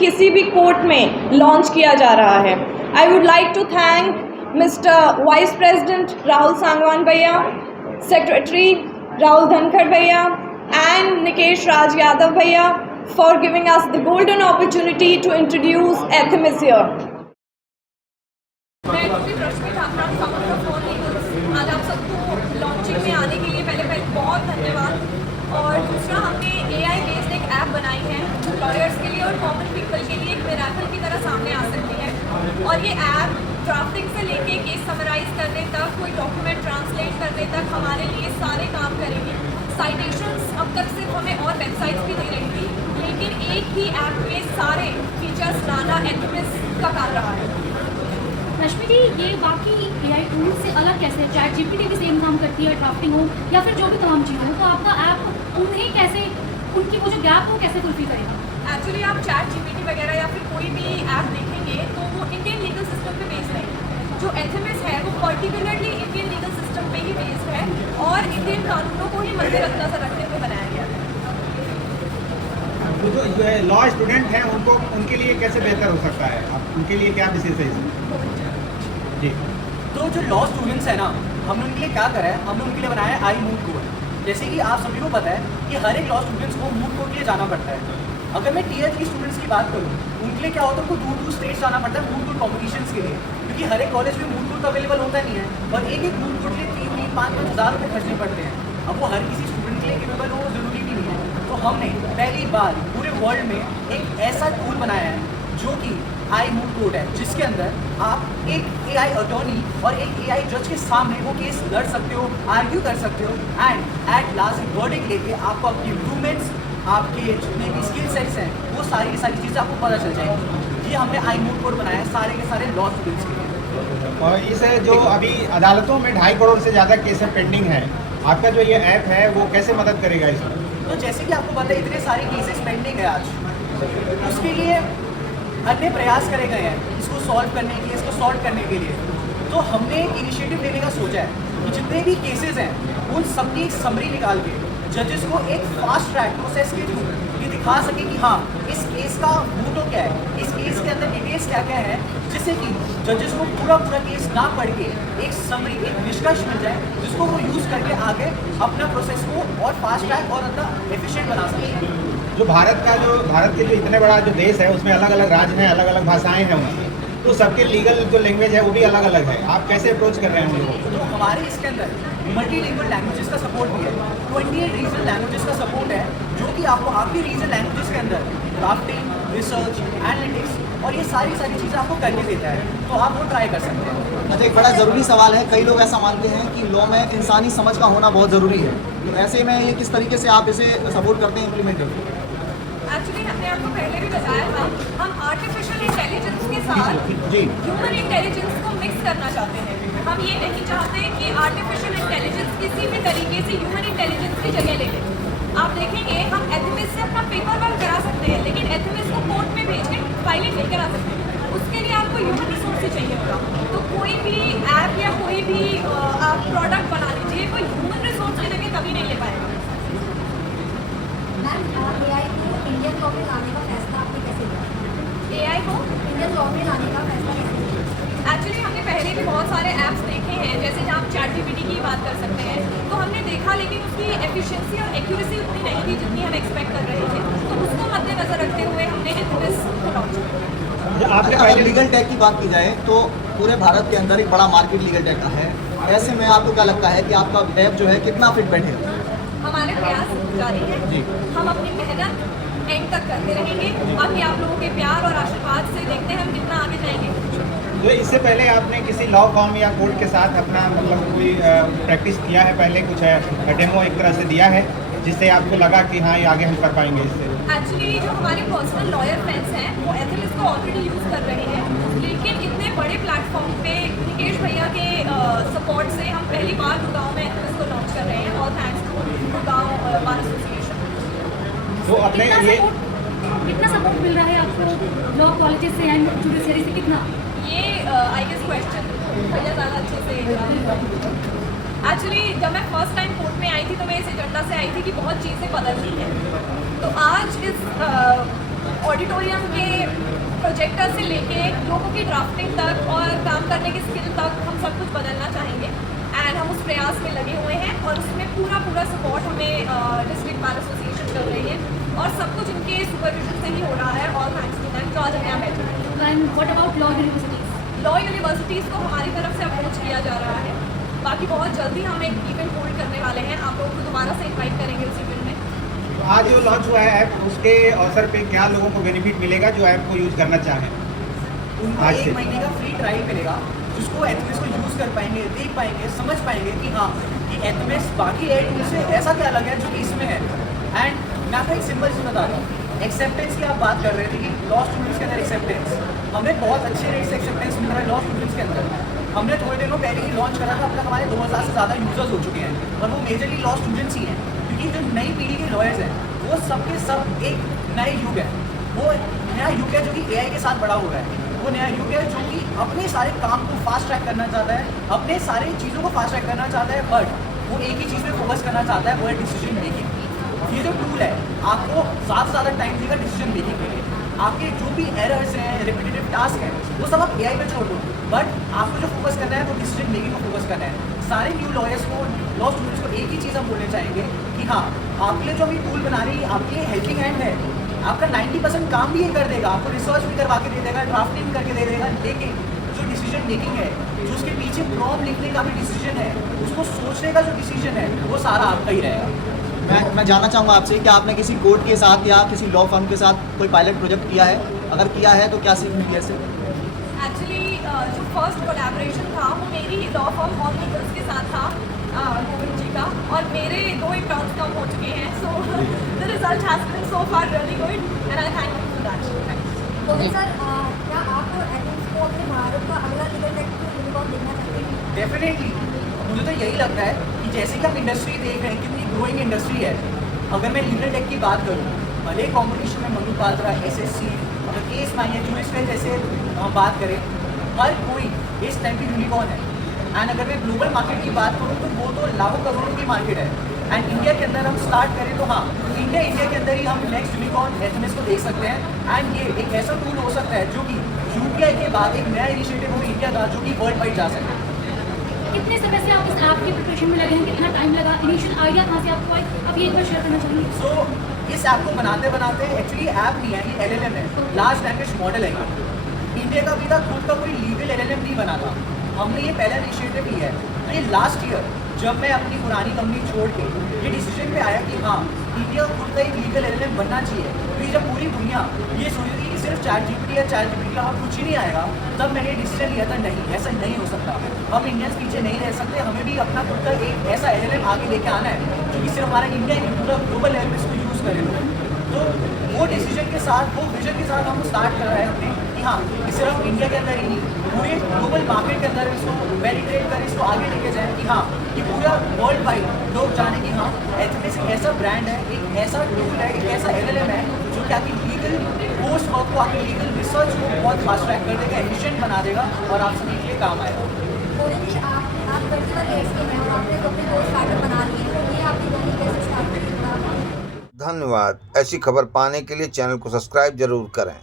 किसी भी कोर्ट में लॉन्च किया जा रहा है। I would like to thank mister vice president Rahul Sangwan भैया, सेक्रेटरी राहुल धनखड़ भैया and Nikesh Raj Yadav bhaiya for giving us the golden opportunity to introduce Artemis here. मैं रश्मि ठाकरा आज आप सबको लॉन्चिंग में आने के लिए पहले बहुत धन्यवाद। और दूसरा, हमने AI बेस्ड एक ऐप बनाई है जो लॉयर्स के लिए और कॉमन पीपल के लिए एक मिरेकल की तरह सामने आ सकती है। और ये ऐप ड्राफ्टिंग से लेके केस समराइज करने तक, कोई डॉक्यूमेंट ट्रांसलेट करने तक हमारे लिए सारे काम करेगी। साइटेशंस अब तक सिर्फ हमें और वेबसाइट्स भी दे रही थी, लेकिन एक ही ऐप में सारे फीचर्स लाना एथिमिस का काम रहा है। रश्मि जी, ये बाकी AI टूल से अलग कैसे है? चैट GPT भी सेम काम करती है, ड्राफ्टिंग हो या फिर जो भी तमाम चीज़ हो, तो आपका ऐप उन्हें कैसे, उनकी वो जो गैप हो कैसे फुलफिल करेगा? एक्चुअली आप चैट GPT वगैरह या फिर कोई भी ऐप देखेंगे तो वो इंडियन लीगल सिस्टम पे बेस्ड है। जो एथिमिस है वो पर्टिकुलरली इंडियन लीगल सिस्टम पे ही बेस्ड है और इंडियन कानूनों को ही मद्देनजर रखते हुए बनाया गया है। तो जो लॉ स्टूडेंट हैं उनको, उनके लिए कैसे बेहतर हो सकता है? आप उनके लिए क्या विशेष है इसमें? जी, तो जो लॉ स्टूडेंट्स हैं ना, हमने उनके लिए क्या करा है, हमने उनके लिए बनाया है आई मूड कोड। जैसे कि आप सभी को पता है कि हर एक लॉ स्टूडेंट्स को मूड कोड के लिए जाना पड़ता है। अगर मैं Tier 3 स्टूडेंट्स की बात करूँ, उनके लिए क्या होता है, उनको दूर दूर स्टेट्स जाना पड़ता है मूड कोड कॉम्पिटिशन्स के लिए, क्योंकि हर एक कॉलेज में मूड कोड अवेलेबल होता नहीं है और एक मूड कोड के लिए 3-5 हज़ार रुपये खर्चने पड़ते हैं। अब वो हर किसी स्टूडेंट के लिए केपेबल हो जरूरी भी नहीं है। तो हमने पहली बार पूरे वर्ल्ड में एक ऐसा टूल बनाया है जो कि आई मूड कोड है, जिसके अंदर आप एक AI अटॉर्नी और एक AI जज के सामने वो केस लड़ सकते हो, आर्ग्यू कर सकते हो एंड एट लास्ट वर्डिक्ट लेके आपको आपकी इम्प्रूवमेंट्स, आपके जितने भी स्किल सेट्स हैं, वो सारी की सारी चीज़ें आपको पता चल जाएगी। ये हमने आई मूड कोड बनाया है सारे के सारे लॉ स्टूडेंट्स के लिए। और इस जो अभी अदालतों में 2.5 करोड़ से ज़्यादा केसें पेंडिंग हैं, आपका जो ये ऐप है वो कैसे मदद करेगा इसमें? तो जैसे कि आपको पता है इतने सारे केसेस पेंडिंग है आज, उसके लिए अन्य प्रयास करे गए हैं इसको सॉल्व करने के लिए, इसको सॉल्व करने के लिए। तो हमने एक इनिशिएटिव लेने का सोचा है कि जितने भी केसेस हैं उन सबकी एक समरी निकाल के जजेस को एक फास्ट ट्रैक प्रोसेस के थ्रू ये दिखा सके कि हाँ, इस केस का मोटो क्या है, इस केस के अंदर डिटेल्स क्या क्या है, जिससे कि जजेस को पूरा केस ना पढ़ के एक समरी, एक निष्कर्ष मिल जाए, जिसको वो यूज़ करके आगे अपना प्रोसेस को और फास्ट ट्रैक और अंदर एफिशिएंट बना सके। जो भारत के जो इतने बड़ा जो देश है उसमें अलग अलग राज्य हैं, अलग अलग भाषाएं हैं उनकी, तो सबके लीगल जो लैंग्वेज है वो भी अलग अलग है। आप कैसे अप्रोच कर रहे हैं उन लोगों को? तो हमारे इसके अंदर मल्टीलिंगुअल लैंग्वेजेस का सपोर्ट भी है, 28 रीजनल लैंग्वेजेस का सपोर्ट है, जो कि आपको आपकी रीजनल लैंग्वेजेस के अंदर ड्राफ्टिंग, रिसर्च, एनालिटिक्स और ये सारी चीज़ें आपको करके देता है, तो आप वो ट्राई कर सकते हैं। अच्छा, एक बड़ा ज़रूरी सवाल है, कई लोग ऐसा मानते हैं कि लॉ में इंसानी समझ का होना बहुत ज़रूरी है, तो ऐसे में ये किस तरीके से आप इसे सपोर्ट करते हैं, इम्प्लीमेंट करते हैं? एक्चुअली हमने आपको पहले भी बताया था, हम आर्टिफिशियल इंटेलिजेंस के साथ ह्यूमन इंटेलिजेंस को मिक्स करना चाहते हैं। हम ये नहीं चाहते कि आर्टिफिशियल इंटेलिजेंस किसी भी तरीके से ह्यूमन इंटेलिजेंस की जगह ले ले। आप देखेंगे हम एथिमिस से अपना पेपर वर्क करा सकते हैं, लेकिन एथिमिस को कोर्ट में भेज के फाइलिंग नहीं करा सकते। उसके लिए आपको ह्यूमन रिसोर्स ही चाहिए होगा। तो कोई भी ऐप या कोई भी आप प्रोडक्ट बना लीजिए, कोई ह्यूमन रिसोर्स की जगह कभी नहीं ले पाएगा। AI को इंडियन लॉ में लाने का फैसला आपने कैसे लिया? AI को इंडियन लॉ में लाने का फैसला कैसे लिया? एक्चुअली हमने पहले भी बहुत सारे ऐप्स देखे हैं, जैसे जहाँ आप चैट GPT की बात कर सकते हैं, तो हमने देखा लेकिन उसकी एफिशिएंसी और एक्यूरेसी उतनी नहीं थी जितनी हम एक्सपेक्ट कर रहे थे। तो उसको मद्देनजर रखते हुए हमने एथिमिस को लॉन्च किया। अगर लीगल टेक की बात की जाए तो पूरे भारत के अंदर एक बड़ा मार्केट लीगल टेक का है, ऐसे में आपको क्या लगता है कि आपका ऐप जो है कितना फिट बैठेगा? हमारे प्रयास जारी हैं, हम अपनी मेहनत एंड तक करते रहेंगे। बाकी आप लोगों के प्यार और आशीर्वाद से देखते हैं हम कितना आगे जाएंगे। तो इससे पहले आपने किसी लॉ फॉर्म या कोर्ट के साथ अपना मतलब कोई प्रैक्टिस किया है, पहले कुछ डेमो एक तरह से दिया है जिससे आपको लगा कि हाँ ये आगे हम कर पाएंगे इससे? एक्चुअली जो हमारे पर्सनल लॉयर फ्रेंड्स हैं वो एथिमिस को ऑलरेडी यूज़ कर रहे हैं, लेकिन इतने बड़े प्लेटफॉर्म पे निकेश भैया के सपोर्ट से हम पहली बार गुड़गांव में एथिमिस को लॉन्च कर रहे हैं और thanks to Gurgaon bar association. तो अपने ये कितना सपोर्ट मिल रहा है आपको लॉ कॉलेजेस से एंड जुडिशरी से? कितना ये आई गेस क्वेश्चन भैया ज़्यादा अच्छे से। एक्चुअली जब मैं फर्स्ट टाइम कोर्ट में आई थी तो मैं इस एजेंडा से आई थी कि बहुत चीज़ें बदलनी हैं। तो आज इस ऑडिटोरियम के प्रोजेक्टर से लेके लोगों की ड्राफ्टिंग तक और काम करने की स्किल तक हम सब कुछ बदलना चाहेंगे एंड हम उस प्रयास में लगे हुए हैं और उसमें पूरा सपोर्ट हमें डिस्ट्रिक्ट बार एसोसिएशन कर रही है और सब कुछ इनके सुपरविजन से ही हो रहा है। ऑल थैंक्स टू देम जो आज हमें यहाँ बैठे हैं। And what about law universities? Law universities को हमारी तरफ से अप्रोच किया जा रहा है। बाकी बहुत जल्दी हम एक इवेंट होल्ड करने वाले हैं, आप लोगों को दोबारा से इन्वाइट करेंगे उस इवेंट में। तो आज जो लॉन्च हुआ है ऐप, उसके अवसर पे क्या लोगों को बेनिफिट मिलेगा जो ऐप को यूज़ करना चाहें? उनको आज 1 से। महीने का फ्री ट्रायल मिलेगा, जिसको एथमेस को यूज़ कर पाएंगे, देख पाएंगे, समझ पाएंगे कि हाँ कि एथमेस बाकी एड से ऐसा क्या अलग है जो कि इसमें है। एंड मैं आपको एक सिंपल चीज़ बता रहा हूँ, एक्सेप्टेंस की आप बात कर रहे थे कि लॉ स्टूडेंट्स के अंदर एक्सेप्टेंस, हमें बहुत अच्छे रेट से एक्सेप्टेंस मिल रहा है लॉ स्टूडेंट्स के अंदर। हमने थोड़े दिनों पहले ही लॉन्च करा था, अब तक हमारे 2000 से ज़्यादा यूजर्स हो चुके हैं और वो मेजरली लॉ स्टूडेंट्स ही हैं, क्योंकि जो नई पीढ़ी के लॉयर्स हैं वो सबके सब एक नए युग है, वो नया युग है जो कि AI के साथ बड़ा हो रहा है। वो नया युग है जो कि अपने सारे काम को फास्ट ट्रैक करना चाहता है, अपने सारी चीज़ों को फास्ट ट्रैक करना चाहता है, बट वो एक ही चीज़ पे फोकस करना चाहता है, वो है डिसीजन मेकिंग। ये जो टूल है आपको ज़्यादा से ज़्यादा टाइम देगा डिसीजन मेकिंग के लिए। आपके जो भी एरर्स हैं, रिपीटेटिव टास्क हैं, वो सब आप AI पे छोड़ दो, बट आपको जो फोकस करना है वो डिसीजन मेकिंग को फोकस करना है। सारे न्यू लॉयर्स को, लॉ स्टूडेंट्स को एक ही चीज़ हम बोलना चाहेंगे कि हाँ, आपके लिए जो अभी टूल बना रही है आपके लिए हेल्पिंग हैंड है, आपका 90% काम भी ये कर देगा, आपको रिसर्च भी करवा के दे देगा, ड्राफ्टिंग भी करके दे देगा, लेकिन जो डिसीजन मेकिंग है, जो उसके पीछे प्रॉम्प्ट लिखने का भी डिसीजन है, उसको सोचने का जो डिसीजन है, वो सारा आपका ही रहेगा। मैं जानना चाहूँगा आपसे कि आपने किसी कोर्ट के साथ या किसी लॉ फर्म के साथ कोई पायलट प्रोजेक्ट किया है? अगर किया है तो क्या सीख मिली है इससे? एक्चुअली जो फर्स्ट कोलैबोरेशन था वो मेरी लॉ फर्म ऑफ लीगल्स के साथ था, गोविंद जी का, और मेरे 2 इंटर्न्स कम हो चुके हैं। So the result has been so far really good and I thank you for that. Govind sir, क्या आप एथिक्स को अपने भारत का अगला लीगल टेक यूनिकॉर्न देखना चाहते हैं? डेफिनेटली मुझे तो यही लगता है कि जैसे कि हम इंडस्ट्री देख रहे हैं, कितनी ग्रोइंग इंडस्ट्री है। अगर मैं लीगल टेक की बात करूँ, भले कॉम्पिटिशन में मनु पात्रा, SSC, अगर केस माइन या यूएसवेल जैसे हम बात करें, हर कोई इस टाइम की यूनिकॉर्न है। एंड अगर मैं ग्लोबल मार्केट की बात करूँ तो वो तो लाखों करोड़ों की मार्केट है। एंड इंडिया के अंदर हम स्टार्ट करें तो हाँ, इंडिया के अंदर ही हम नेक्स्ट यूनिकॉर्न एथमेस को देख सकते हैं। एंड ये एक ऐसा टूल हो सकता है जो कि UPI के बाद एक नया इनिशिएटिव हो इंडिया का, जो कि वर्ल्ड वाइड जा सकता है। कितने समय से आप इस ऐप की प्रिपरेशन में लगे हैं? कितना टाइम लगा? इनिशियल आइडिया कहाँ से आपको आया? आप ये एक बार शेयर करना चाहेंगे? सो इस ऐप को बनाते बनाते एक्चुअली ऐप नहीं है, ये LLM है, लार्ज लैंग्वेज मॉडल है। इंडिया का अभी तक खुद का कोई लीगल LLM नहीं बना था, हमने ये पहला इनिशिएटिव लिया है। तो ये लास्ट ईयर जब मैं अपनी पुरानी कंपनी छोड़ के ये डिसीजन पे आया कि हाँ, इंडिया खुद का एक लीगल LLM बनना चाहिए, क्योंकि जब पूरी दुनिया ये सोच रही कि सिर्फ ChatGPT या ChatGPT का कुछ ही नहीं आएगा, तब मैंने डिसीजन लिया था नहीं, ऐसा नहीं हो सकता। हम इंडियंस पीछे नहीं रह सकते, हमें भी अपना खुद का एक ऐसा LLM आगे लेके आना है जो कि सिर्फ हमारा इंडिया ही पूरा ग्लोबल लेवल पे इसको यूज़ करे लोग। तो वो डिसीजन के साथ, वो विजन के साथ हम स्टार्ट कर रहे हैं अपने कि हाँ, कि सिर्फ इंडिया के अंदर ही नहीं, पूरे ग्लोबल मार्केट के अंदर इसको पेनिट्रेट कर, इसको आगे लेके जाएं कि हाँ, कि पूरा वर्ल्ड वाइड लोग जाने कि हाँ, एथमेस एक ऐसा ब्रांड है, एक ऐसा टूल है, एक ऐसा LLM है जो कि आपकी लीगल पोस्ट वर्क को, आपकी लीगल रिसर्च को बहुत फास्ट ट्रैक कर देगा, एफिशिएंट बना देगा और आप सभी के लिए काम आएगा। गोविंद जी, आप वर्चुअल एड्स के हैं और आपने अपने दो स्टार्टअप बना लिए, तो ये आपकी जर्नी कैसे स्टार्ट हुई? धन्यवाद। ऐसी खबर पाने के लिए चैनल को सब्सक्राइब जरूर करें।